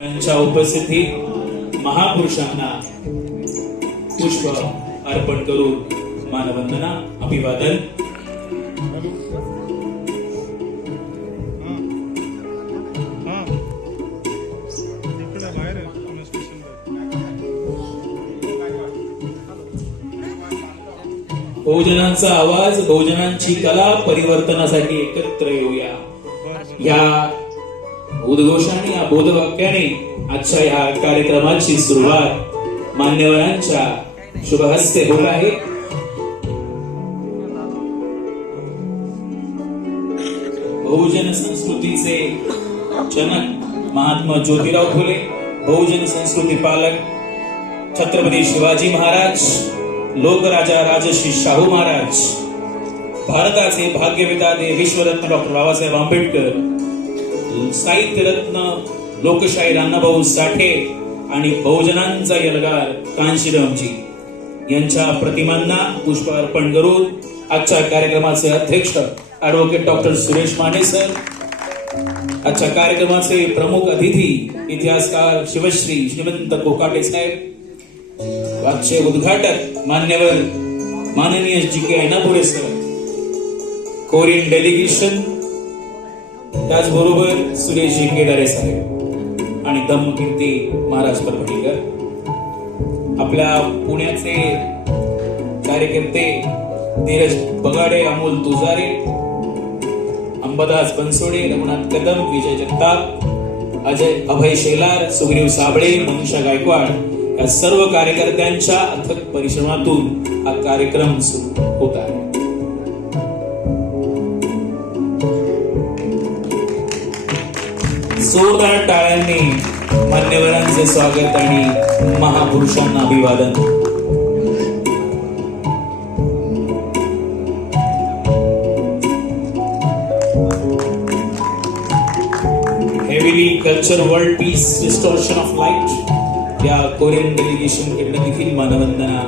यांच्या उपस्थितीत महापुरुषांना पुष्प अर्पण करून मानवंदना अभिवादन. भोजनांचा बहुजनांचा आवाज बहुजनांची कला परिवर्तनासाठी एकत्र येऊया. या उद्घोषाने या बोधवाक्याने आजच्या या कार्यक्रमाची सुरुवात मान्यवरांच्या शुभहस्ते होत आहे. बहुजन संस्कृतीचे जनक महात्मा ज्योतिराव फुले बहुजन संस्कृती पालक छत्रपती शिवाजी महाराज लोकराजा राजश्री शाहू महाराज भारताचे भाग्यविधाते विश्वरत्न डॉक्टर बाबासाहेब आंबेडकर साहित्यरत्न लोकशाही अण्णाभाऊ साठे आणि बहुजनांचा यलगार कांशीरामजी यांच्या प्रतिमांना पुष्प अर्पण करून आजच्या कार्यक्रमाचे अध्यक्ष advocate doctor Suresh Mane sir आजच्या कार्यक्रमाचे प्रमुख अतिथी इतिहासकार शिवश्री श्रीमंत कोकाटे साहेब आजचे उद्घाटक मान्यवर माननीय G K Ainapure sir Korean delegation त्याचबरोबर सुरेश केदारे साहेब आणि दमकीर्ती महाराज परभणीकर. आपल्या पुण्याचे कार्यकर्ते धीरज बगाडे अमोल तुजारे अंबादास बनसोडे रघुनाथ कदम विजय जगताप अजय अभय शेलार सुग्रीव साबळे मनीषा गायकवाड या सर्व कार्यकर्त्यांच्या अथक परिश्रमातून हा कार्यक्रम सुरू होत आहे. जोरदार टाळ्यांनी मान्यवरांचे स्वागत आणि महापुरुषांना अभिवादन. Heavenly culture world peace restoration of light या कोरियन डेलिगेशन कडनं देखील मानवंदना